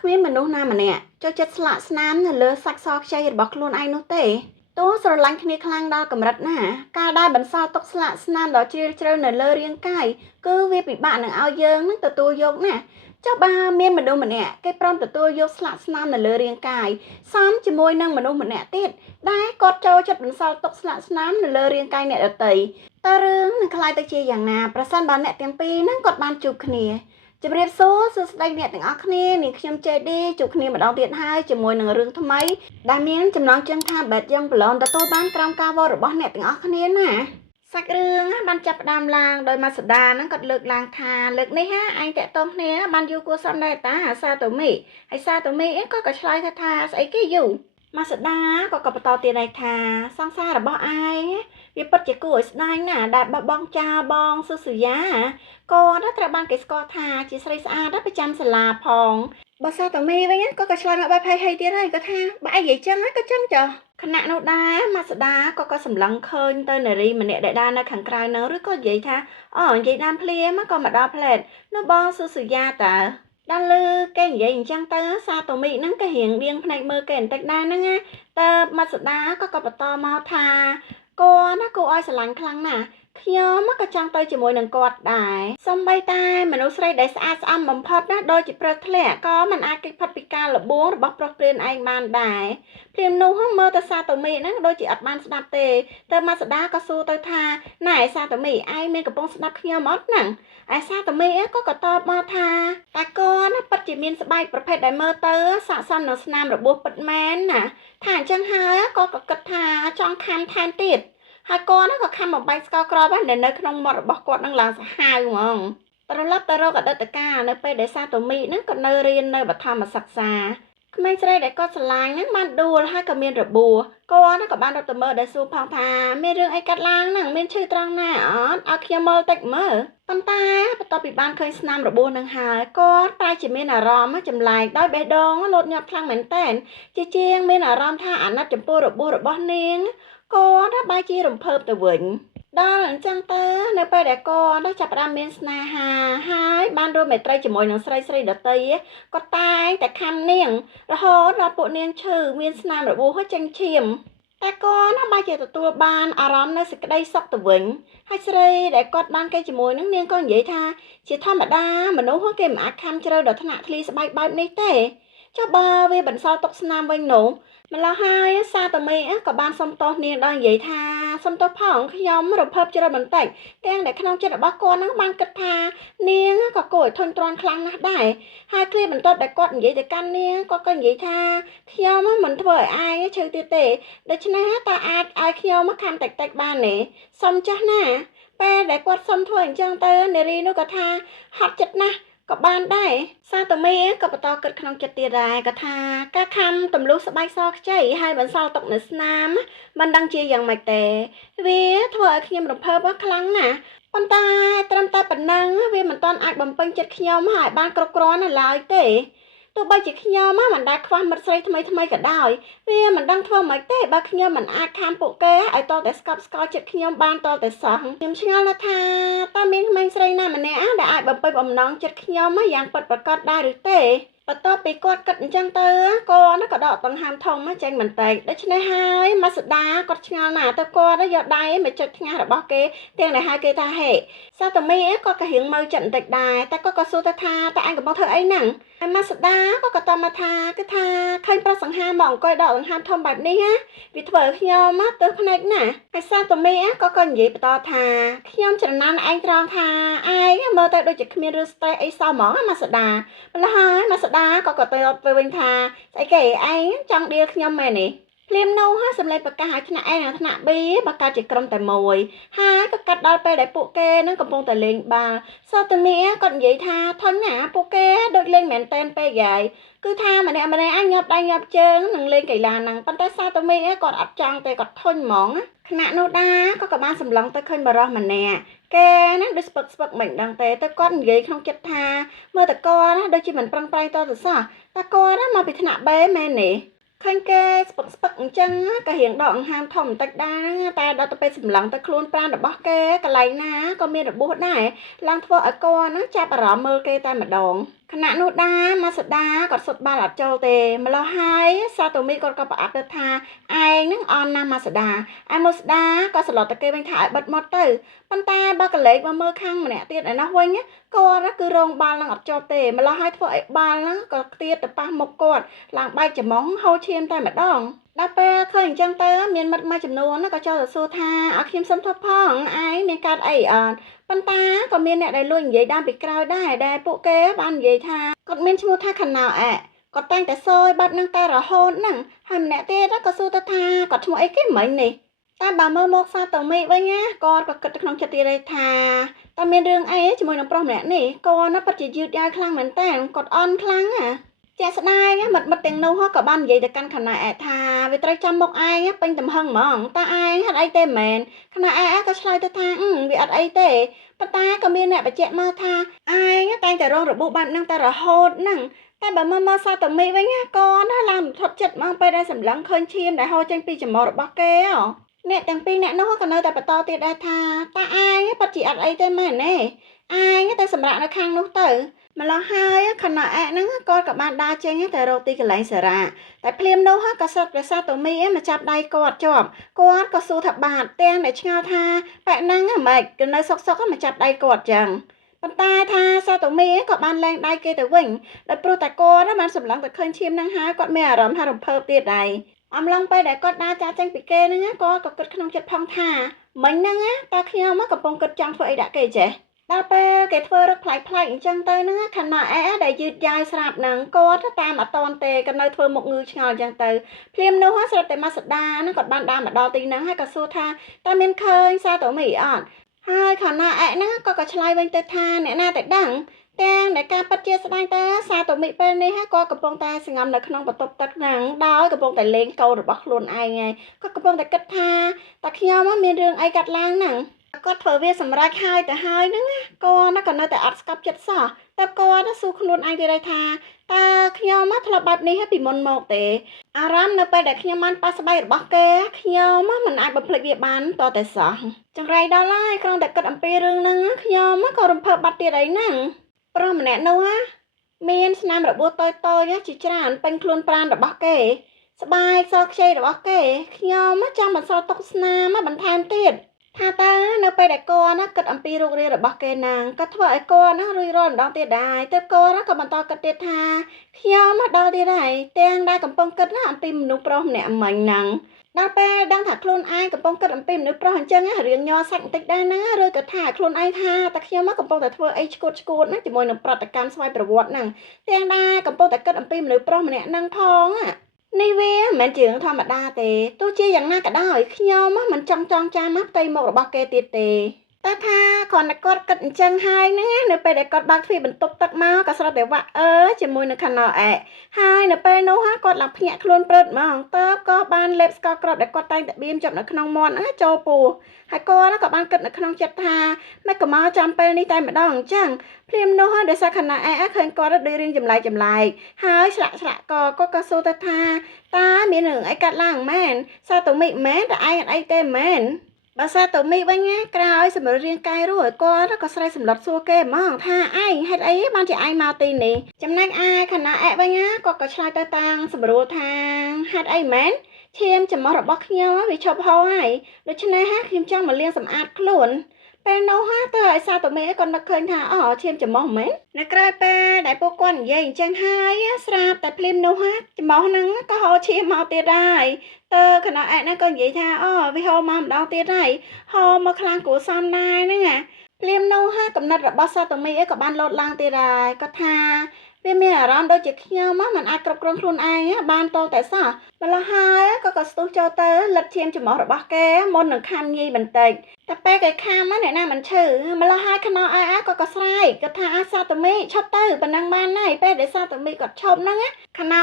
គ្មានមនុស្សណាម្នាក់ចូលចិត្តស្លាកស្នាមនៅលើសាច់សខ្ចីរបស់ខ្លួនឯងនោះទេទោះស្រឡាញ់គ្នាខ្លាំងដល់កម្រិតណាការដែលបន្សល់ទុកស្លាកស្នាមដ៏ជ្រាលជ្រៅនៅលើរាងកាយគឺវាពិបាកនឹងឲ្យយើងនឹងទទួលយកណាចុះបើមានមនុស្សម្នាក់គេព្រមទទួលយកស្លាកស្នាមនៅលើរាងកាយសមជាមួយនឹងមនុស្សម្នាក់ទៀតដែលគាត់ចូលចិត្តបន្សល់ទុកស្លាកស្នាមនៅលើរាងកាយអ្នកដទៃតើរឿងនឹងខ្លាយទៅជាយ៉ាងណាប្រសិនបើអ្នកទាំងពីរហ្នឹងគាត់បានជួបគ្នាជម្រាបសួរសួស្តីអ្នកទាំងអស់គ្នានាងខ្ញុំចេឌីជួបគ្នាម្ដងទៀតហើយជាមួយនឹងរឿងថ្មីដែលមានចំណងជើងថា Bad Young Blonde ទទួលបានក្រោមការវល់របស់អ្នកទាំងអស់គ្នាណាសាច់រឿងបានចាប់ផ្ដើមឡើងដោយម៉ាសូដាហ្នឹងគាត់លើកឡើងថាលើកនេះអញតាក់ទងគ្នាបានយូរគួរសមដែរតាសាតូមីហើយសាតូមីក៏ឆ្លើយថាស្អីគេយូរម៉ាសូដាក៏បន្តទៀតដែរថាសង្សាររបស់ឯងវាពិតជាគួរឲ្យស្ដាយណាស់ដែលបងចៅបងសុសយាក៏ត្រូវបានគេស្គាល់ថាជាស្រីស្អាតប្រចាំសាលាផងបើសាតូមីវិញក៏ឆ្លើយមកបែបហីទៀតហើយក៏ថាបើឯងនិយាយចឹងក៏ចឹងចុះខណៈនោះដែរម៉ាសូដាក៏សម្លឹងឃើញទៅនារីម្នាក់ដែលដើរនៅខាងក្រៅនោះឬក៏និយាយថានិយាយតាមភ្លាមក៏មកដល់ផ្លែតនោះបងសុសយាតើដល់លើគេនិយាយអញ្ចឹងទៅសាតូមីហ្នឹងក៏រៀងដៀងភ្នែកមើលគេបន្តិចដែរហ្នឹងណាតើម៉ាសូដាក៏បន្តមកថាគួរឲ្យស្រឡាញ់ខ្លាំងណាស់ខ្ញុំក៏ចង់ទៅជាមួយនឹងគាត់ដែរសូម្បីតែមនុស្សស្រីដែលស្អាតស្អំបំផុតណាដូចជាព្រឹកធ្លាក់ក៏មិនអាចគេចផុតពីការលបងរបស់ប្រុសព្រានឯងបានដែរព្រាននោះមើលទៅសាតូមីហ្នឹងដូចជាអត់បានស្ដាប់ទេតែម៉ាសូដាក៏សួរទៅថាណែសាតូមីឯងមានកំពុងស្ដាប់ខ្ញុំអត់ហ្នឹងឯសាតូមីក៏តបមកថាតែគាត់ពិតជាមានស្បែកប្រភេទដែលមើលទៅស័ក្តិសមនឹងស្នាមរបួសពិតមែនណាថាអញ្ចឹងហើយក៏គិតថាចង់ខំថែមទៀតហើយគាត់ក៏ខំបំបែកស្ករក្រប់នៅក្នុងមាត់របស់គាត់នឹងឡើងសាហាវហ្មងត្រឡប់ទៅរកអតីតកាលនៅពេលដែលសាតូមីហ្នឹងក៏នៅរៀននៅបឋមសិក្សាក្មេងស្រីដែលគាត់ស្រឡាញ់ហ្នឹងបានដួលហើយក៏មានរបួសគាត់ក៏បានរត់ទៅមើលដែលសួរផងថាមានរឿងអីកាត់ឡើងហ្នឹងមានឈឺត្រង់ណាអត់ឲ្យខ្ញុំមើលតិចមើលប៉ុន្តែបន្ទាប់ពីបានឃើញស្នាមរបួសនឹងហើយគាត់តែជាមានអារម្មណ៍ចម្លែកដោយបេះដូងលោតញាប់ខ្លាំងមែនតើជាងមានអារម្មណ៍ថាអាណិតចំពោះរបួសរបស់នាងគាត់បែរជារំភើបទៅវិញដល់អញ្ចឹងទៅនៅពេលដែលគាត់ចាប់ផ្ដើមមានស្នេហាហើយបានរួមមេត្រីជាមួយនឹងស្រីដតីគាត់តែងតែខំនាងរហូតដល់ពួកនាងឈឺមានស្នាមរបួសចេញឈាមតែគាត់បែរជាទទួលបានអារម្មណ៍នៅសេចក្តីសុខទៅវិញហើយស្រីដែលគាត់បានគេជាមួយនឹងនាងក៏និយាយថាជាធម្មតាមនុស្សគេមិនអាចខំជ្រៅដល់ថ្នាក់ធ្លីស្បែកបែបនេះទេចុះបើវាបន្សល់ទុកស្នាមវិញនោះម្ល៉េះហើយសាតូមីក៏បានសុំទោសនាងដោយនិយាយថាសុំទោសផងខ្ញុំរំភើបច្រើនបន្តិចទាំងដែលក្នុងចិត្តរបស់គាត់នឹងបានគិតថានាងក៏គួរឲ្យធន់ទ្រាំខ្លាំងណាស់ដែរហើយឃ្លាបន្ទាប់ដែលគាត់និយាយទៅកាន់នាងគាត់ក៏និយាយថាខ្ញុំមិនធ្វើឲ្យឯងឈឺទៀតទេដូច្នេះតើអាចឲ្យខ្ញុំខំតិចបានទេសុំចាស់ណាពេលដែលគាត់សុំធ្វើអញ្ចឹងទៅនារីនោះក៏ថាហត់ចិត្តណាស់ក៏បានដែរសាតូមីក៏បន្តគិតក្នុងចិត្តទៀតដែរក៏ថាការខំទម្លុះស្បែកសខ្ចីហើយបន្សល់ទុកនៅស្នាមមិនដឹងជាយ៉ាងម៉េចទេវាធ្វើឲ្យខ្ញុំរំភើបខ្លាំងណាស់ប៉ុន្តែត្រឹមតែប៉ុណ្ណឹងវាមិនទាន់អាចបំពេញចិត្តខ្ញុំឲ្យបានគ្រប់គ្រាន់នៅឡើយទេទោះបីជាខ្ញុំមិនដែលខ្វះមិត្តស្រីថ្មីក៏ដោយវាមិនដឹងធ្វើម៉េចទេបើខ្ញុំមិនអាចខាំពួកគេឲ្យតតែស្កប់ស្កល់ចិត្តខ្ញុំបានតតែសោះខ្ញុំឆ្ងល់ណាស់ថាតើមានក្មេងស្រីណាម្នាក់ដែលអាចបំពេញបំណងចិត្តខ្ញុំយ៉ាងពិតប្រាកដដែរឬទេបន្ទាប់ពីគាត់គិតអញ្ចឹងទៅគាត់ក៏ដកដង្ហើមធំចេញបន្តិចដូច្នេះហើយម៉ាសូដាគាត់ឆ្ងល់ណាស់ទៅគាត់យកដៃមកចុចថ្ងាសរបស់គេទាំងដែលហៅគេថាហេសាតូមីគាត់ក៏រៀងមើលចិត្តបន្តិចដែរតែគាត់ក៏សួរទៅថាតើអញកំពុងធ្វើអីហ្នឹងហើយម៉ាសូដាក៏តបមកថាគឺថាឃើញប្រុសសង្ហាមកអង្គុយដកដង្ហើមធំបែបនេះវាធ្វើឲ្យខ្ញុំទៅភ្នែកណាហើយសាតូមីក៏និយាយបន្តថាខ្ញុំច្រណែនឯងត្រង់ថាឯងមើលទៅដូចជាគ្មានរឿងស្ទះអីសោះហ្មងម៉ាសូដាម្ល៉េះហើយម៉ាសូដាក៏ទៅវិញថាស្អីគេឯងចង់ដៀលខ្ញុំមែនទេភ្លាមនោះសម្លេងប្រកាសឲ្យថ្នាក់ A និងថ្នាក់ B បើកើតជាក្រុមតែមួយហើយក៏កាត់ដល់ពេលដែលពួកគេនឹងកំពុងតែលេងបាល់សាតូមីក៏និយាយថាធន់ណាពួកគេដូចលេងមែនតែនពេកហើយគឺថាម្នាក់អញញាប់ដៃញាប់ជើងនឹងលេងកីឡាហ្នឹងប៉ុន្តែសាតូមីគាត់អត់ចង់ទេគាត់ធន់ហ្មងខណៈនោះដែរក៏បានសម្លឹងទៅឃើញបរិសម្នាក់គេណាដូចស្ពឹកមិនដឹងទេទៅគាត់និយាយក្នុងចិត្តថាមើលតកណាដូចជាមិនប្រឹងប្រែងតទៅសោះតែគាត់ណាមកពីថ្នាក់ B មែនទេឃើញគេស្ពឹកអញ្ចឹងក៏រៀងដកអង្ហើមធំបន្តិចដែរតែដល់ទៅពេលសម្លឹងទៅខ្លួនប្រាណរបស់គេកន្លែងណាក៏មានរបួសដែរឡើងធ្វើឲ្យគាត់ណាចាប់អារម្មណ៍មើលគេតែម្ដង ខណៈនោះដែរម៉ាសដាគាត់សុទ្ធបានអត់ចូលទេម្ល៉េះហើយសាតូមីគាត់ក៏ប្រអាប់ទៅថាឯងនឹងអន់ណាស់ម៉ាសដាឯម៉ូស្ដាក៏ស្លុតទៅគេវិញថាឲ្យបិទមាត់ទៅប៉ុន្តែបើកលេចមកមើលខាងម្នាក់ទៀតឯនោះវិញគាត់គឺរងបាល់នឹងអត់ជាប់ទេម្ល៉េះហើយធ្វើឲ្យបាល់ហ្នឹងក៏ខ្ទាតទៅប៉ះមុខគាត់ឡើងបែកច្រមុះហូរឈាមតែម្ដងដល់ពេលឃើញអញ្ចឹងទៅមានមិត្តមួយចំនួនក៏ចូលទៅសួរថាឲ្យខ្ញុំសុំថប់ផងឯងមានកាត់អីអត់ប៉ុន្តែក៏មានអ្នកដែលលួចនិយាយដើមពីក្រោយដែរដែលពួកគេបាននិយាយថាគាត់មានឈ្មោះថាខណៅគាត់តែងតែសួរបាត់នឹងតែរហូតហ្នឹងហើយម្នាក់ទៀតក៏សួរទៅថាគាត់ឈ្មោះអីគេមិញនេះតែបើមើលមកសាតូមីវិញណាគាត់ក៏គិតទៅក្នុងចិត្តទៀតថាតើមានរឿងអីជាមួយនឹងប្រុសម្នាក់នេះគាត់ណាពិតជាយឺតយ៉ាវខ្លាំងមែនតើគាត់អន់ខ្លាំងជាក់ស្ដែងមិត្តទាំងនោះក៏បាននិយាយទៅកាន់ខណែថាវាត្រូវចាំមុខឯងពេញទំហឹងហ្មងតើឯងហេតុអីទេមែនខណែក៏ឆ្លើយទៅថាវាអត់អីទេប៉ុន្តែក៏មានអ្នកបញ្ជាក់មកថាឯងតែងតែរងរបួសបែបហ្នឹងតែរហូតហ្នឹងតែបើមើលសាតូមីវិញក៏ណាឡើងថត់ចិត្តមកពេលដែលសម្លឹងឃើញឈាមដែលហូរចេញពីច្រមុះរបស់គេអ្នកទាំងពីរអ្នកនោះក៏នៅតែបន្តទៀតដែរថាតើឯងពិតជាអត់អីទេមែនទេឯងតែសម្រាប់នៅខាងនោះទៅម្ល៉េះហើយខណៈហ្នឹងគាត់ក៏បានដើរចេញទៅរកទីកន្លែងសារ៉ាតែភ្លាមនោះក៏សត្វព្រះសាតូមីមកចាប់ដៃគាត់ជាប់គាត់ក៏សួរថាបាទទាំងដែលឆ្ងល់ថាបែបហ្នឹងម៉េចក៏នៅសុកមកចាប់ដៃគាត់ចឹងប៉ុន្តែថាសាតូមីក៏បានលែងដៃគេទៅវិញដោយព្រោះតែគាត់បានសម្លឹងទៅឃើញឈាមហ្នឹងហើយគាត់មានអារម្មណ៍ថារំភើបទៀតដែរអំឡុងពេលដែលគាត់ដើរចាក់ចេញពីគេហ្នឹងគាត់ក៏គិតក្នុងចិត្តផងថាមិញហ្នឹងតើខ្ញុំកំពុងគិតចង់ធ្វើអីដាក់គេចេះដល់ពេលគេធ្វើរឹកផ្លែកអញ្ចឹងទៅហ្នឹងខណៈដែលយឺតយ៉ាវស្រាប់ហ្នឹងគាត់តាមអត់តន់ទេក៏នៅធ្វើមុខងឺឆ្ងល់អញ្ចឹងទៅភ្លាមនោះស្រាប់តែម៉ាសដាហ្នឹងគាត់បានដើរមកដល់ទីហ្នឹងហើយក៏សួរថាតើមានឃើញសាតូមីអត់ហើយខណៈហ្នឹងក៏ឆ្លើយវិញទៅថាអ្នកណាតែដឹងទាំងដែលការពិតជាស្ដែងទៅសាតូមីពេលនេះក៏កំពុងតែសង្ងំនៅក្នុងបន្ទប់ទឹកហ្នឹងដោយកំពុងតែលេងកូនរបស់ខ្លួនឯងហើយគាត់កំពុងតែគិតថាតើខ្ញុំមានរឿងអីកាត់ឡើងហ្នឹងគាត់ធ្វើវាសម្រេចហើយទៅហើយហ្នឹងគាត់ក៏នៅតែអត់ស្កប់ចិត្តសោះតែគាត់សួរខ្លួនឯងទៀតថាតើខ្ញុំធ្លាប់បែបនេះពីមុនមកទេអារម្មណ៍នៅពេលដែលខ្ញុំបានប៉ះស្បែករបស់គេខ្ញុំមិនអាចបំភ្លេចវាបានតតែសោះចង្រៃដល់ហើយគ្រាន់តែគិតអំពីរឿងហ្នឹងខ្ញុំក៏រំភើបបាត់ទៀតអីហ្នឹងប្រុសម្នាក់នោះមានស្នាមរបួសតូចជាច្រើនពេញខ្លួនប្រាណរបស់គេស្បែកសខ្ចីរបស់គេខ្ញុំចង់បន្សល់ទុកស្នាមបន្ថែមទៀតថាតើនៅពេលដែលគាត់គិតអំពីរូបរាងរបស់គេហ្នឹងក៏ធ្វើឲ្យគាត់រួយរាល់ម្ដងទៀតដែរតែគាត់ក៏បន្តគិតទៀតថាខ្ញុំដល់ទៀតហើយទាំងដែលកំពុងគិតអំពីមនុស្សប្រុសម្នាក់មិញហ្នឹងដល់ពេលដឹងថាខ្លួនឯងកំពុងគិតអំពីមនុស្សប្រុសអញ្ចឹងរៀងញ័រសាច់បន្តិចដែរណាឬក៏ថាខ្លួនឯងថាតែខ្ញុំកំពុងតែធ្វើអីឈួតហ្នឹងជាមួយនឹងប្រតិកម្មស្វ័យប្រវត្តិហ្នឹងទាំងដែលកំពុងតែគិតអំពីមនុស្សប្រុសម្នាក់ហ្នឹងផងនេះវាមិនមែនជារឿងធម្មតាទេទោះជាយ៉ាងណាក៏ដោយខ្ញុំមិនចង់ចាំផ្ទៃមុខរបស់គេទៀតទេតែថាគ្រាន់តែគាត់គិតអញ្ចឹងហើយហ្នឹងនៅពេលដែលគាត់បើកទ្វារបន្ទប់ទឹកមកក៏ស្រាប់តែវាក់ជាមួយនឹងខណោហើយនៅពេលនោះគាត់ឡើងភ្ញាក់ខ្លួនព្រឹត្តហ្មងតើក៏បានលេបស្ករគ្រាប់ដែលគាត់តែងតែបៀមជាប់នៅក្នុងមាត់ចូលពោះហើយគាត់ក៏បានគិតនៅក្នុងចិត្តថាមិនក៏មកចាំពេលនេះតែម្ដងអញ្ចឹងភ្លាមនោះដោយសារខណោឃើញគាត់ដូចរៀងចម្លែកហើយស្លាក់គាត់ក៏សួរទៅថាតើមានរឿងអីកាត់ឡើងមែនសាតូមីមែនតើឯងអត់អីទេមែនបើសាតូមីវិញក្រោយសម្រាប់រាងកាយរួចគាត់ក៏ស្រែកសម្លុតសួរគេហ្មងថាឯងហេតុអីបានជាឯងមកទីនេះចំណែកឯខណៈវិញគាត់ក៏ឆ្លើយទៅតាំងសម្រួលថាហេតុអីមែនឈាមច្រមុះរបស់ខ្ញុំវាឈប់ហូរហើយដូច្នេះខ្ញុំចង់មកលាងសម្អាតខ្លួនពេលនោះតើឲ្យសាតូមីគាត់នឹកឃើញថាឈាមច្រមុះមែននៅក្រៅពេលដែលពួកគាត់និយាយអញ្ចឹងហើយស្រាប់តែភ្លាមនោះច្រមុះហ្នឹងក៏ហូរឈាមមកទៀតហើយតើខណៈហ្នឹងក៏និយាយថាវាហូរមកម្ដងទៀតហើយហូរមកខ្លាំងគួរសមដែរហ្នឹងភ្លាមនោះកំណត់របស់សាតូមីក៏បានលោតឡើងទៀតហើយគាត់ថាវាមានអារម្មណ៍ដូចជាខ្ញុំមិនអាចគ្រប់គ្រងខ្លួនឯងបានតតែសោះម្ល៉េះហើយក៏ស្ទុះចូលទៅលិតឈាមច្រមុះរបស់គេមុននឹងខាំញីបន្តិចតែពេលគេខាំអ្នកណាមិនឈឺម្ល៉េះហើយខ្នោក៏ស្រែកគាត់ថាសាតូមីឈប់ទៅប៉ុណ្ណឹងបានហើយពេលដែលសាតូមីគាត់ឈប់ហ្នឹងខ្នោ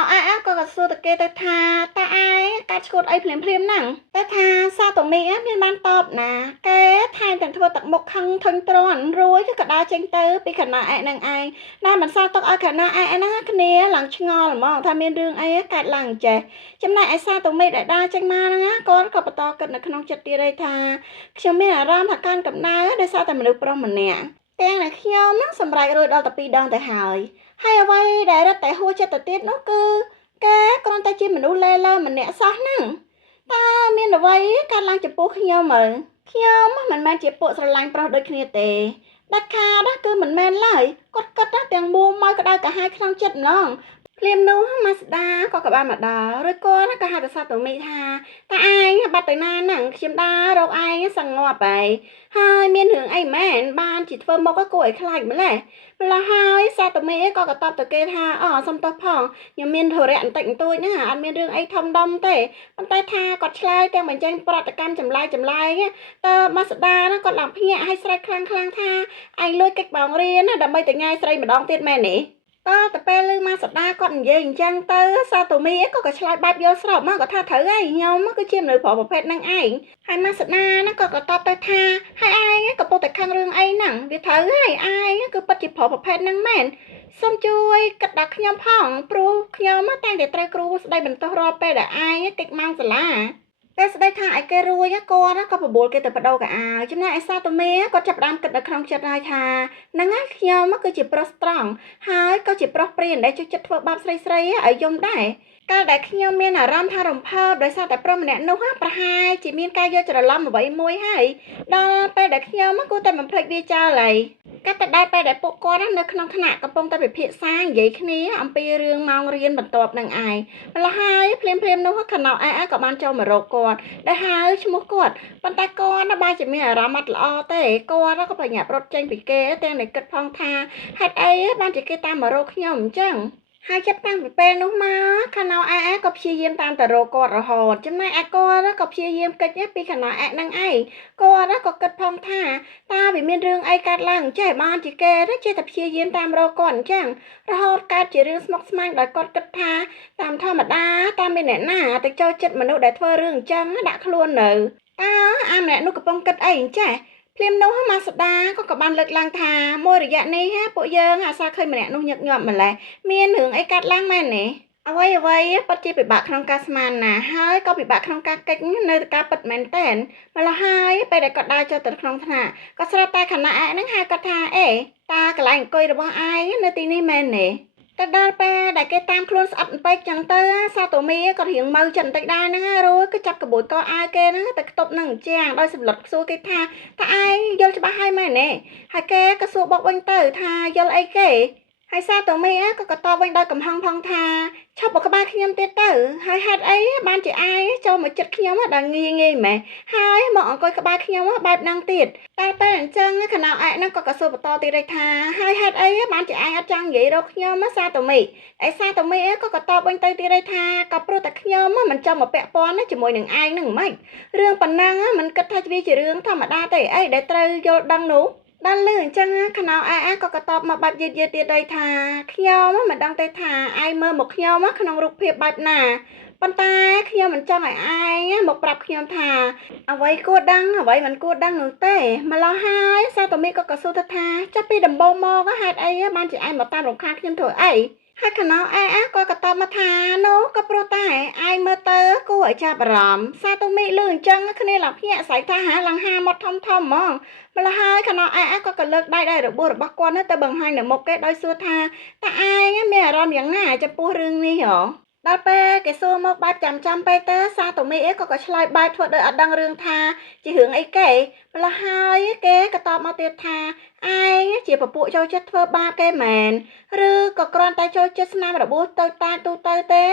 ក៏សួរទៅគេទៅថាតើឯងកាច់ឈួតអីភ្លាមហ្នឹងតែថាសាតូមីមានបានតបណាគេថែមទាំងធ្វើទឹកមុខខឹងធុញទ្រាន់រួយក៏ដើរចេញទៅពីខ្នោហ្នឹងឯងដែលមិនសល់ទុកឲ្យខ្នោហ្នឹងគ្នាឡើងឆ្ងល់ហ្មងថាមានរឿងអីកើតឡើងចេះចំណែកឯសាតូមីដែលដើរចេញមកហ្នឹងគាត់ក៏បន្តគិតនៅក្នុងចិត្តទៀតថាខ្ញុំមានអារម្មណ៍ថាកាន់កំណៅដោយសារតែមនុស្សប្រុសម្នាក់ទាំងដែលខ្ញុំសម្រេចរួចដល់តែ2ដងទៅហើយ ហើយអ្វីដែលរត់តែហួចចិត្តទៅទៀតនោះគឺគេគ្រាន់តែជាមនុស្សលេលើម្នាក់សោះហ្នឹងតើមានអ្វីកើតឡើងចំពោះខ្ញុំមើលខ្ញុំមិនមែនជាពួកស្រឡាញ់ប្រុសដូចគ្នាទេដាច់ខាតគឺមិនមែនឡើយគាត់គិតទាំងមួមកក្តៅកាហាយក្នុងចិត្តម្លងភ្លាមនោះម៉ាស្ដាក៏ក្បាលមកដល់រួចគាត់ក៏ហៅទៅសាតូមីថាតើឯងបាត់ទៅណាហ្នឹងខ្ញុំដើររកឯងសង្ងប់ហើយហើយមានរឿងអីមែនបានជាធ្វើមកគួរឲ្យខ្លាចម្ល៉េះម្ល៉េះហើយសាតូមីក៏ក៏តបទៅគេថាសុំទោសផងខ្ញុំមានធុរៈបន្តិចបន្តួចណាអត់មានរឿងអីធំដុំទេប៉ុន្តែថាគាត់ឆ្លើយទាំងបញ្ចេញប្រតិកម្មចម្លែកតើម៉ាស្ដាណាគាត់ឡើងភ្ញាក់ឲ្យស្រែកខ្លាំងថាឯងលួចកិច្ចបងរៀនណាដើម្បីទៅញ៉ាយស្រីម្ដងទៀតមែនទេតើទៅពេលឮម៉ាស្ដាគាត់និយាយអញ្ចឹងទៅសាតូមីក៏ឆ្លើយបែបយល់ស្របមកក៏ថាត្រូវហើយខ្ញុំគឺជាមនុស្សប្រុសប្រភេទហ្នឹងឯងហើយម៉ាស្ដាណាក៏តបទៅថាហើយឯងក៏ពុតតែខឹងរឿងអីហ្នឹងវាត្រូវហើយឯងគឺពិតជាប្រុសប្រភេទហ្នឹងមែនសូមជួយកាត់ដាក់ខ្ញុំផងព្រោះខ្ញុំតែងតែត្រូវគ្រូស្ដីបន្ទោសរាល់ពេលដែលឯងកិច្ចម៉ោងសាលាតែស្ដីថាឲ្យគេរួចគាត់ក៏បបួលគេទៅបដូរកៅអៅចំណែកឯសាតូមីគាត់ចាប់ផ្ដើមគិតនៅក្នុងចិត្តហើយថាហ្នឹងហើយខ្ញុំគឺជាប្រុសត្រង់ហើយក៏ជាប្រុសព្រានដែលជួយចិត្តធ្វើបាបស្រីឲ្យយំដែរកាលដែលខ្ញុំមានអារម្មណ៍ថារំភើបដោយសារតែប្រុសម្នាក់នោះប្រហែលជាមានការយល់ច្រឡំអ្វីមួយហើយដល់ពេលដែលខ្ញុំគួរតែបំភ្លេចវាចោលហើយកាលតែដល់ពេលដែលពួកគាត់នៅក្នុងថ្នាក់កំពុងតែពិភាក្សានិយាយគ្នាអំពីរឿងម៉ោងរៀនបន្ទាប់នឹងឯងម្ល៉េះហើយភ្លាមនោះខណោក៏បានចូលមករកគាត់ដែលហៅឈ្មោះគាត់ប៉ុន្តែគាត់បែរជាមានអារម្មណ៍អត់ល្អទេគាត់ក៏ប្រញាប់រត់ចេញពីគេទាំងតែគិតផងថាហេតុអីបានជាគេតាមមករកខ្ញុំអញ្ចឹងហើយចាប់តាំងពីពេលនោះមកខណោក៏ព្យាយាមតាមទៅរកគាត់រហូតចំណែកឯគាត់ក៏ព្យាយាមកិច្ចពីខណោនឹងឯងគាត់ក៏គិតផងថាតើវាមានរឿងអីកើតឡើងចេះបានជាគេចេះតែព្យាយាមតាមរកគាត់អញ្ចឹងរហូតកើតជារឿងស្មុគស្មាញដោយគាត់គិតថាតាមធម្មតាតាមមានអ្នកណាទៅចូលចិត្តមនុស្សដែលធ្វើរឿងអញ្ចឹងដាក់ខ្លួននៅតើអាម្នាក់នោះកំពុងគិតអីអញ្ចេះភ្លាមនោះម៉ាស្ដាក៏បានលើកឡើងថាមួយរយៈនេះពួកយើងអាសាឃើញម្នាក់នោះញឹកញាប់ម្ល៉េះមានរឿងអីកើតឡើងមែនទេអ្វីពិតជាពិបាកក្នុងការស្មានណាហើយក៏ពិបាកក្នុងការកិច្ចនៅការពិតមែនតែនម្ល៉េះហើយពេលដែលគាត់ដើរចូលទៅក្នុងថ្នាក់ក៏ស្រាប់តែខណៈហ្នឹងហៅគាត់ថាតើកន្លែងអង្គុយរបស់ឯងនៅទីនេះមែនទេតែដល់ពេលដែលគេតាមខ្លួនស្អិតពេកចឹងទៅសាតូមីក៏រៀងមើលចិត្តបន្តិចដែរហ្នឹងរួចក៏ចាប់កបួយកអាវគេហ្នឹងទៅខ្ទប់នឹងជាងដោយសម្លុតសួរគេថាតើឯងយល់ច្បាស់ហើយមែនទេហើយគេក៏សួរបុកវិញទៅថាយល់អីគេហើយសាតូមីក៏តបវិញដោយកំហឹងផងថាឈប់មកក្បែរខ្ញុំទៀតទៅហើយហេតុអីបានជាឯងចូលមកចិត្តខ្ញុំដល់ងាយម៉េះហើយមកអង្គុយក្បែរខ្ញុំបែបហ្នឹងទៀតតែពេលអញ្ចឹងខណៅឯហ្នឹងក៏សួរបន្តទៀតថាហើយហេតុអីបានជាឯងអត់ចង់និយាយរកខ្ញុំសាតូមីឯសាតូមីក៏តបវិញទៅទៀតថាក៏ព្រោះតែខ្ញុំមិនចង់មកពាក់ព័ន្ធជាមួយនឹងឯងហ្នឹងមិនរឿងប៉ុណ្ណឹងមិនគិតថាវាជារឿងធម្មតាទេអីដែលត្រូវយល់ដឹងនោះដល់លឺអញ្ចឹងខណៅក៏តបមកបាត់យឺតទៀតដែរថាខ្ញុំមិនដឹងទេថាឯងមើលមកខ្ញុំក្នុងរូបភាពបែបណាប៉ុន្តែខ្ញុំមិនចង់ឲ្យឯងមកប្រាប់ខ្ញុំថាអ្វីគួរដឹងអ្វីមិនគួរដឹងនោះទេម្ល៉េះហើយសាតូមីក៏សួរទៅថាចាប់ពីដំបូងមកហេតុអីបានជាឯងមកតាមរំខានខ្ញុំធ្វើអីហើយខណោក៏តបមកថានោះក៏ព្រោះតែឯងមើលទៅគួរឲ្យចាប់អារម្មណ៍សាតូមីលឺអញ្ចឹងគ្នាឡើងភ្ញាក់ស្អែកថាឡើងហាមាត់ធំហ្មងម្ល៉េះហើយខណោក៏លើកដៃដែររបួសរបស់គាត់ទៅបង្ហាញនៅមុខគេដោយសួរថាតើឯងមានអារម្មណ៍យ៉ាងណាចំពោះរឿងនេះហ៎ដល់ពេលគេសួរមកបែបចាំពេកទៅសាតូមីក៏ឆ្លើយបែបធ្វើដោយអត់ដឹងរឿងថាជារឿងអីគេម្ល៉េះហើយគេក៏តបមកទៀតថាឯងជាពពួកចូលចិត្តធ្វើបាបគេមែនឬក៏គ្រាន់តែចូលចិត្តស្នាមរបួសទៅទូទៅទេ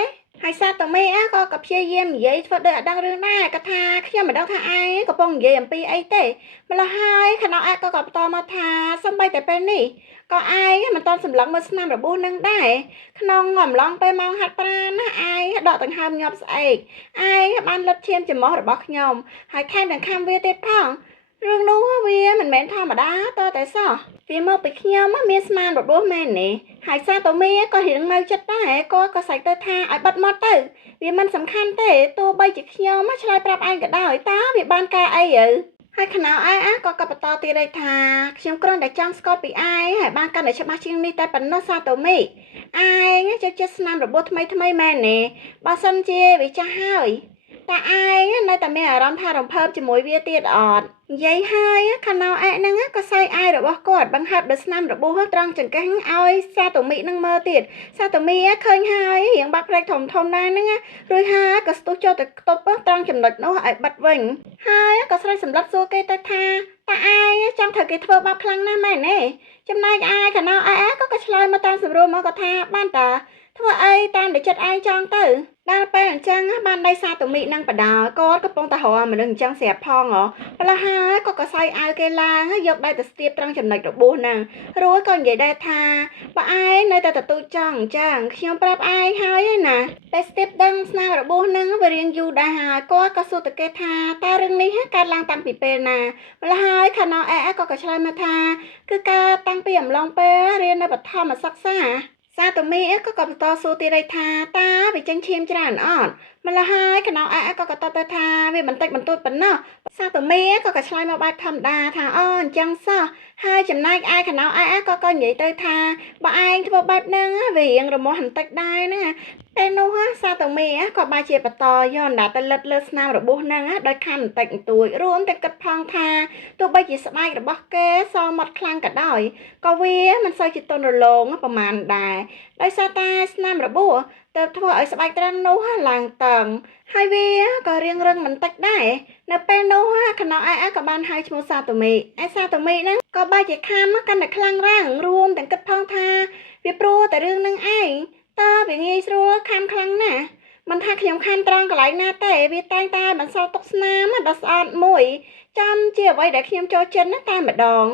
ហើយសាតូមីក៏ព្យាយាមនិយាយធ្វើដូចអត់ដឹងរឿងដែរគាត់ថាខ្ញុំមិនដឹងថាឯងកំពុងនិយាយអំពីអីទេម្ល៉េះហើយខណោក៏បន្តមកថាសំបីតែពេលនេះក៏ឯងមិនតន់សម្លឹងមើលស្នាមរបួសនឹងដែរក្នុងអំឡុងពេលម៉ោងហាត់ប្រាណណាឯងដកដង្ហើមញាប់ស្អែកឯងបានលុតឈាមច្រមុះរបស់ខ្ញុំហើយថែមទាំងខំវាទៀតផងរឿងនោះវាមិនមែនធម្មតាតតែសោះវាមកពីខ្ញុំមានស្មានរបួសមែនទេហើយសាតូមីក៏រៀងនៅចិត្តដែរក៏សែកទៅថាឲ្យបិទមាត់ទៅវាមិនសំខាន់ទេទោះបីជាខ្ញុំឆ្លើយប្រាប់ឯងក៏ដោយតើវាបានការអីទៅហើយខណៅក៏បន្តទៀតដែរថាខ្ញុំគ្រាន់តែចង់ស្គាល់ពីឯងហើយបានកាន់តែច្បាស់ជាងនេះតែប៉ុណ្ណោះសាតូមីឯងចូលចិត្តស្នាមរបួសថ្មីមែនទេបើសិនជាវាចាស់ហើយ តាឯងនៅតែមានអារម្មណ៍ថារំភើបជាមួយវាទៀតអត់និយាយហើយខណោឯហ្នឹងក៏សើចអាយរបស់គាត់បង្ហើបដោយស្នាមរបួសត្រង់ចង្កេះឲ្យសាតូមីនឹងមើលទៀតសាតូមីឃើញហើយរៀងបាក់ភ្នែកធំធំដែរហ្នឹងរួចហើយក៏ស្ទុះចូលទៅខ្ទប់ត្រង់ចំណុចនោះឲ្យបិទវិញហើយក៏ស្រែកសម្លឹកសួរគេទៅថាតាឯងចង់ត្រូវគេធ្វើបាបខ្លាំងណាស់មែនទេចំណែកឯខណោឯក៏ឆ្លើយមកតាមស្រួលមកក៏ថាបានតាធ្វើអីតាមដែលចិត្តឯងចង់ទៅដល់ពេលអញ្ចឹងបានដៃសាតូមីនឹងបដាគាត់កំពុងតែរកមនុស្សអញ្ចឹងស្រាប់ផងម្ល៉េះហើយក៏កសៃអាវគេឡើងយកដៃទៅស្ទាបត្រង់ចំណុចរបួសហ្នឹងរួចក៏និយាយដែរថាបើឯងនៅតែទទូចចង់អញ្ចឹងខ្ញុំប្រាប់ឯងហើយណាតែស្ទាបដឹងស្នាមរបួសហ្នឹងវារៀងយូរដែរហើយគាត់ក៏សួរទៅគេថាតើរឿងនេះកើតឡើងតាំងពីពេលណាម្ល៉េះហើយខណោក៏ឆ្លើយមកថាគឺកើតតាំងពីអំឡុងពេលរៀននៅបឋមសិក្សាសាតូមីក៏បន្តសួរទៀតថាតាវាចេញឈាមច្រើនអត់ម្ល៉េះហើយខណោក៏តបទៅថាវាបន្តិចបន្តួចប៉ុណ្ណោះសាតូមីក៏ឆ្លើយមកបែបធម្មតាថាអូអញ្ចឹងសោះហើយចំណែកឯខណោក៏និយាយទៅថាបើឯងធ្វើបែបហ្នឹងវារៀងរមាស់បន្តិចដែរណាតែនោះសាតូមីក៏បែរជាបន្តយកអណ្ដាតទៅលិតលើស្នាមរបួសហ្នឹងដោយខំបន្តិចបន្តួចរួមទាំងគិតផងថាទោះបីជាស្បែករបស់គេសមាត់ខ្លាំងក៏ដោយក៏វាមិនសូវជាទន់រលោងប្រហែលដែរដោយសារតែស្នាមរបួសទៅធ្វើឲ្យស្បែកត្រង់នោះឡើងតឹងហើយវាក៏រៀងរឹងបន្តិចដែរនៅពេលនោះខណោក៏បានហៅឈ្មោះសាតូមីសាតូមីហ្នឹងក៏បែរជាខំកាន់តែខ្លាំងរាំងរួមទាំងគិតផងថាវាព្រោះតែរឿងនឹងឯងតើវាងាយស្រួលខំខ្លាំងណាស់មិនថាខ្ញុំខំត្រង់កន្លែងណាទេវាតែងតែបន្សល់ទុកស្នាមដ៏ស្អាតមួយចាំជាអ្វីដែលខ្ញុំចូលចិត្តណាតែម្ដង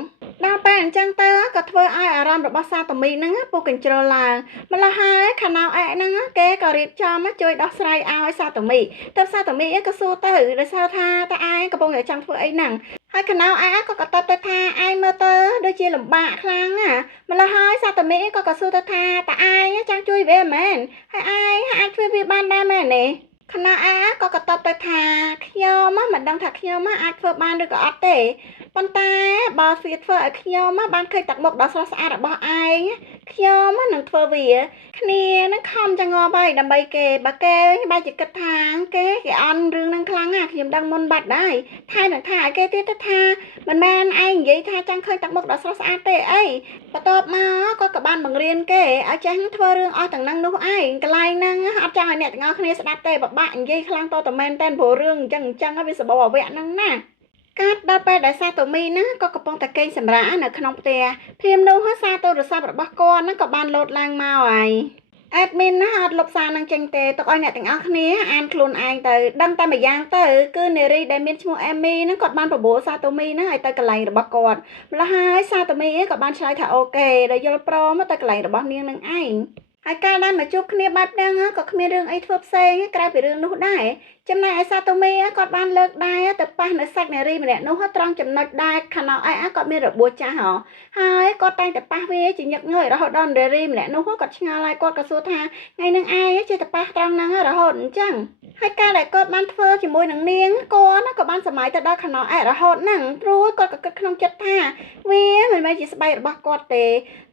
ដល់ពេលអញ្ចឹងទៅក៏ធ្វើឲ្យអារម្មណ៍របស់សាតូមីហ្នឹងពុះកញ្ជ្រោលឡើងម្ល៉េះហើយខណោហ្នឹងគេក៏រៀបចំជួយដោះស្រាយឲ្យសាតូមីទៅសាតូមីក៏សួរទៅដោយសារថាតើឯងកំពុងតែចង់ធ្វើអីហ្នឹងហើយខណោក៏តបទៅថាឯងមើលទៅដូចជាលំបាកខ្លាំងណាម្ល៉េះហើយសាតូមីក៏សួរទៅថាតើឯងចង់ជួយវាមែនហើយឯងអាចធ្វើវាបានដែរមែនទេខណក៏តបទៅថាខ្ញុំមិនដឹងថាខ្ញុំអាចធ្វើបានឬក៏អត់ទេប៉ុន្តែបើវាធ្វើឲ្យខ្ញុំបានឃើញទឹកមុខដ៏ស្រស់ស្អាតរបស់ឯងខ្ញុំនឹងធ្វើវាគ្នានឹងខំចង្អល់ហើយដើម្បីគេបើគេបែរជាគិតថាគេអន់រឿងនឹងខ្លាំងណាស់ខ្ញុំដឹងមុនបាត់ដែរថែមនឹងថាគេទៀតទៅថាមិនមែនឯងនិយាយថាចង់ឃើញទឹកមុខដ៏ស្រស់ស្អាតទេអីបន្ទាប់មកក៏បានបង្រៀនគេឲ្យចេះធ្វើរឿងអស់ទាំងនឹងនោះឯងកន្លែងហ្នឹងអត់ចង់ឲ្យអ្នកទាំងអស់គ្នាស្ដាប់ទេបបាក់និយាយខ្លាំងតតែមែនតែព្រោះរឿងអញ្ចឹងវាសបោអវៈហ្នឹងណាកាត់ដល់ពេលដែលសាតូមីណាក៏កំពុងតែកេងសម្រាកនៅក្នុងផ្ទះព្រាមនោះសារទូរស័ព្ទរបស់គាត់ហ្នឹងក៏បានលោតឡើងមកហើយadmin ណាអត់លុបសារនឹងចេញទេទុកឲ្យអ្នកទាំងអស់គ្នាអានខ្លួនឯងទៅដឹងតែម្យ៉ាងទៅគឺនារីដែលមានឈ្មោះ Amy ហ្នឹងគាត់បានប្របួរសាតូមីហ្នឹងឲ្យទៅកន្លែងរបស់គាត់ម្ល៉េះហើយសាតូមីក៏បានឆ្លើយថាអូខេដែលយល់ព្រមទៅកន្លែងរបស់នាងនឹងឯងហើយកាលដែលមកជួបគ្នាបែបហ្នឹងក៏គ្មានរឿងអីធ្វើផ្សេងក្រៅពីរឿងនោះដែរចំណែកឯសាតូមីគាត់បានលើកដែរទៅប៉ះនៅសាច់នារីម្នាក់នោះត្រង់ចំណុចដែរខណោគាត់មានរបួសចាស់ហើយគាត់តែងតែប៉ះវាជាញឹកញយរហូតដល់នារីម្នាក់នោះគាត់ឆ្ងល់ហើយគាត់ក៏សួរថាថ្ងៃនឹងឯងចេះតែប៉ះត្រង់ហ្នឹងរហូតអញ្ចឹងហើយកាលដែលគាត់បានធ្វើជាមួយនឹងនាងគាត់ក៏បានសម័យទៅដល់ខណោរហូតហ្នឹងព្រោះគាត់ក៏គិតក្នុងចិត្តថាវាមិនមែនជាស្បែករបស់គាត់ទេ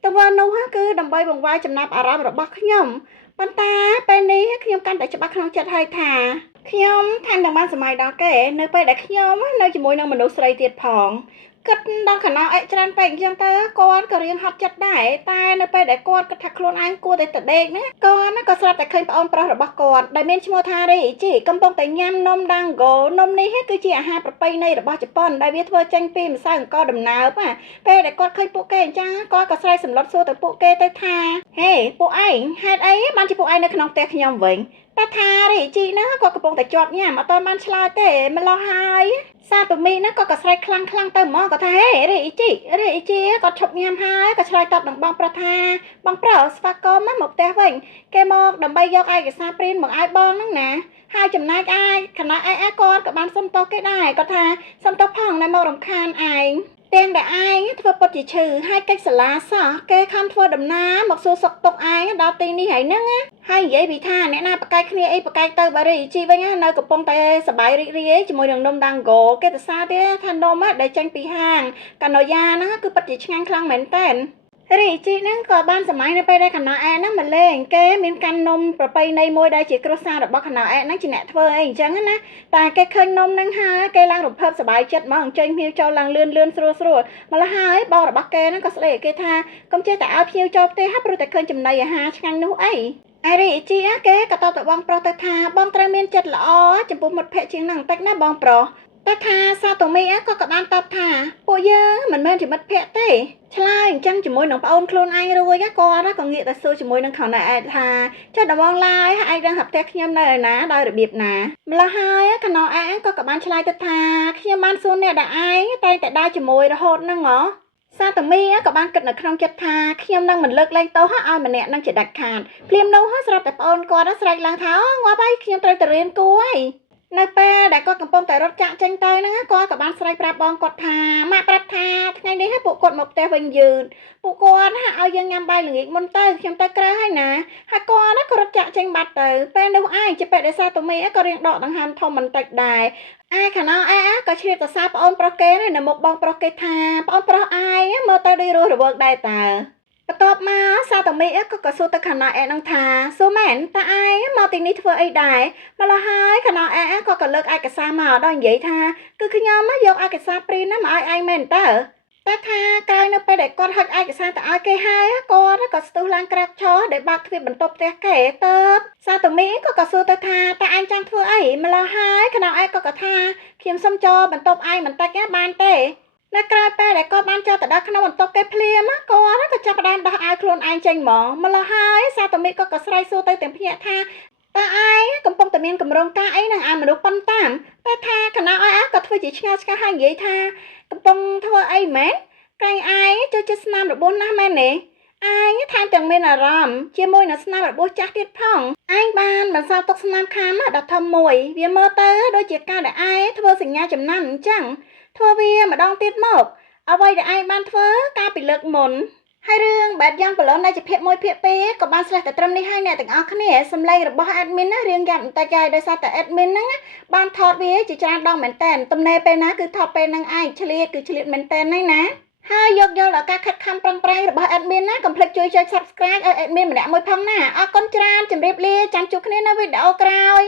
តើវានោះគឺដើម្បីបង្វែរចំណាប់អារម្មណ៍របស់ខ្ញុំប៉ុន្តែពេលនេះខ្ញុំកាន់តែច្បាស់ក្នុងចិត្តហើយថាខ្ញុំថែមទាំងបានសម័យដល់គេនៅពេលដែលខ្ញុំនៅជាមួយនឹងមនុស្សស្រីទៀតផងគិតដល់ខណៈច្រើនពេកអញ្ចឹងទៅគាត់ក៏រៀងហត់ចិត្តដែរតែនៅពេលដែលគាត់គិតថាខ្លួនឯងគួរតែទៅដេកណាគាត់ក៏ស្រាប់តែឃើញប្អូនប្រុសរបស់គាត់ដែលមានឈ្មោះថារីជីកំពុងតែញ៉ាំនំដាំងហ្គោនំនេះគឺជាអាហារប្រពៃណីរបស់ជប៉ុនដែលវាធ្វើចេញពីម្សៅអង្ករដំណើបពេលដែលគាត់ឃើញពួកគេអញ្ចឹងគាត់ក៏ស្រែកសម្លុតសួរទៅពួកគេទៅថាហេពួកឯងហេតុអីបានជាពួកឯងនៅក្នុងផ្ទះខ្ញុំវិញតែថារីជីណាគាត់កំពុងតែជាប់ញ៉ាំអត់ទាន់បានឆ្លើយទេម្ល៉េះហើយសាតូមីណាក៏ស្រែកខ្លាំងទៅហ្មងគាត់ថាហេរីជីគាត់ឈប់ញ៉ាំហើយក៏ឆ្លើយតបនឹងបងប្រុសថាបងប្រុសស្វាគមន៍មកផ្ទះវិញគេមកដើម្បីយកឯកសារព្រីនមកឲ្យបងហ្នឹងណាហើយចំណែកឯខណៈគាត់ក៏បានសុំទោសគេដែរគាត់ថាសុំទោសផងដែលមករំខានឯងទាំងដែលឯងធ្វើពិតជាឈឺហើយកិច្ចសាលាសោះគេខំធ្វើដំណើរមកសួរសុខទុក្ខឯងដល់ទីនេះហើយហ្នឹងហើយនិយាយពីថាអ្នកណាប្រកែកគ្នាអីប្រកែកទៅបារីជីវិញនៅកំពុងតែសប្បាយរីករាយជាមួយនឹងនំដាំងហ្គោគេទៅសារទៀតថានំដែលចេញពីហាងកាណូយ៉ាហ្នឹងគឺពិតជាឆ្ងាញ់ខ្លាំងមែនតើ រីជីហ្នឹងក៏បានសម័យនៅពេលដែលកណ្ដោអែហ្នឹងមកលេងគេមានកាន់នំប្រពៃណីមួយដែលជាគ្រួសាររបស់កណ្ដោអែហ្នឹងជាអ្នកធ្វើអីអញ្ចឹងណាតែគេឃើញនំហ្នឹងហើយគេឡើងរំភើបសប្បាយចិត្តមកអញ្ជើញភ្ញៀវចូលឡើងលឿនស្រួលម្ល៉េះហើយបងរបស់គេហ្នឹងក៏ស្ដីឲ្យគេថាកុំចេះតែឲ្យភ្ញៀវចូលផ្ទះព្រោះតែឃើញចំណីអាហារឆ្ងាញ់នោះអីឯរីជីគេក៏តបទៅបងប្រុសទៅថាបងត្រូវមានចិត្តល្អចំពោះមិត្តភក្តិជាងហ្នឹងបន្តិចណាបងប្រុសតែថាសាតូមីក៏បានតបថាពួកយើងមិនមែនជាមិត្តភក្តិទេឆ្លើយអញ្ចឹងជាមួយនឹងប្អូនខ្លួនឯងរួចគាត់ក៏ងាកទៅសួរជាមួយនឹងខាងណែឯងថាចុះដំបងឡាយហើយឯងដឹងថាផ្ទះខ្ញុំនៅឯណាដោយរបៀបណាម្ល៉េះហើយខាងណែឯងក៏បានឆ្លើយទៅថាខ្ញុំបានសួរអ្នកដែលឯងតែងតែដើរជាមួយរហូតហ្នឹងហ៎សាតមីក៏បានគិតនៅក្នុងចិត្តថាខ្ញុំនឹងមិនលើកលែងទោសឲ្យម្នាក់នឹងជាដាច់ខាតភ្លាមនោះស្រាប់តែប្អូនគាត់ស្រែកឡើងថាងាប់ហើយខ្ញុំត្រូវទៅរៀនគួរហើយនៅពេលដែលគាត់កំពុងតែរត់ចាក់ចេញទៅហ្នឹងគាត់ក៏បានស្រែកប្រាប់បងគាត់ថាម៉ាក់ប្រាប់ថាថ្ងៃនេះពួកគាត់មកផ្ទះវិញយឺតពួកគាត់ឲ្យយើងញ៉ាំបាយល្ងាចមុនទៅខ្ញុំទៅក្រៅហើយណាហើយគាត់ក៏រត់ចាក់ចេញបាត់ទៅពេលនោះឯងជាពេលដែលសាតូមីក៏រៀងដកដង្ហើមធំបន្តិចដែរឯខាងណោក៏ជ្រាបទៅសារប្អូនប្រុសគេនៅមុខបងប្រុសគេថាប្អូនប្រុសឯងមើលទៅដូចរស់រវើកដែរតើបន្ទាប់មកសាតូមីក៏សួរទៅខាងណោនឹងថាសួរមែនតើឯងមកទីនេះធ្វើអីដែរម្ល៉េះហើយខាងណោក៏លើកឯកសារមកដល់និយាយថាគឺខ្ញុំយកឯកសារព្រីណាមកឲ្យឯងមែនតើតែថាក្រោយនៅពេលដែលគាត់ហុចឯកសារទៅឲ្យគេហើយគាត់ក៏ស្ទុះឡើងក្រោកឈរđểបើកទ្វារបន្ទប់ផ្ទះគេទៅសាតូមីក៏សួរទៅថាតើឯងចង់ធ្វើអីម្ល៉េះហើយខាងណោក៏ថាខ្ញុំសុំចូលបន្ទប់ឯងបន្តិចបានទេនៅក្រៅពេលដែលគាត់បានចូលទៅដល់ក្នុងបន្ទប់គេភ្លាមគាត់ក៏ចាប់ផ្ដើមដោះអាវខ្លួនឯងចេញហ្មងម្ល៉េះហើយសាតូមីក៏ស្រ័យសួរទៅទាំងភ្នាក់ថាតើឯងកំពុងតែមានកម្រងការអីនឹងអាមនុស្សប៉ុន្តាមតែថាកណ្ដោក៏ធ្វើជាឆ្ងល់ហើយនិយាយថាកំពុងធ្វើអីមែនក្រែងឯងចូលចិត្តស្នាមរបួសណាស់មែនទេឯងថែមទាំងមានអារម្មណ៍ជាមួយនឹងស្នាមរបួសចាស់ទៀតផងឯងបានបន្សល់ទុកស្នាមខាមដ៏ធំមួយវាមើលទៅដូចជាការដែលឯងធ្វើសញ្ញាចំណាំអញ្ចឹងធ្វើវាម្ដងទៀតមកអ្វីដែលឯងបានធ្វើកាលពីលើកមុនហើយរឿងបែបយ៉ាងប្រឡងដែលជាភាគ1ភាគ2ក៏បានស្រេះតែត្រឹមនេះហើយអ្នកទាំងអស់គ្នាសម្លេងរបស់ admin ណារៀងយ៉ាងបន្តិចហើយដោយសារតែ admin ហ្នឹងបានថតវាជាច្រើនដងមែនតើទំនេរពេលណាគឺថតពេលហ្នឹងឯងឆ្លៀតមែនតើហ្នឹងណាហើយយកយល់ដល់ការខិតខំប្រឹងប្រែងរបស់ admin ណាកុំភ្លេចជួយចុច subscribe ឲ្យ admin ម្នាក់មួយផងណាអរគុណច្រើនជម្រាបលាចាំជួបគ្នានៅវីដេអូក្រោយ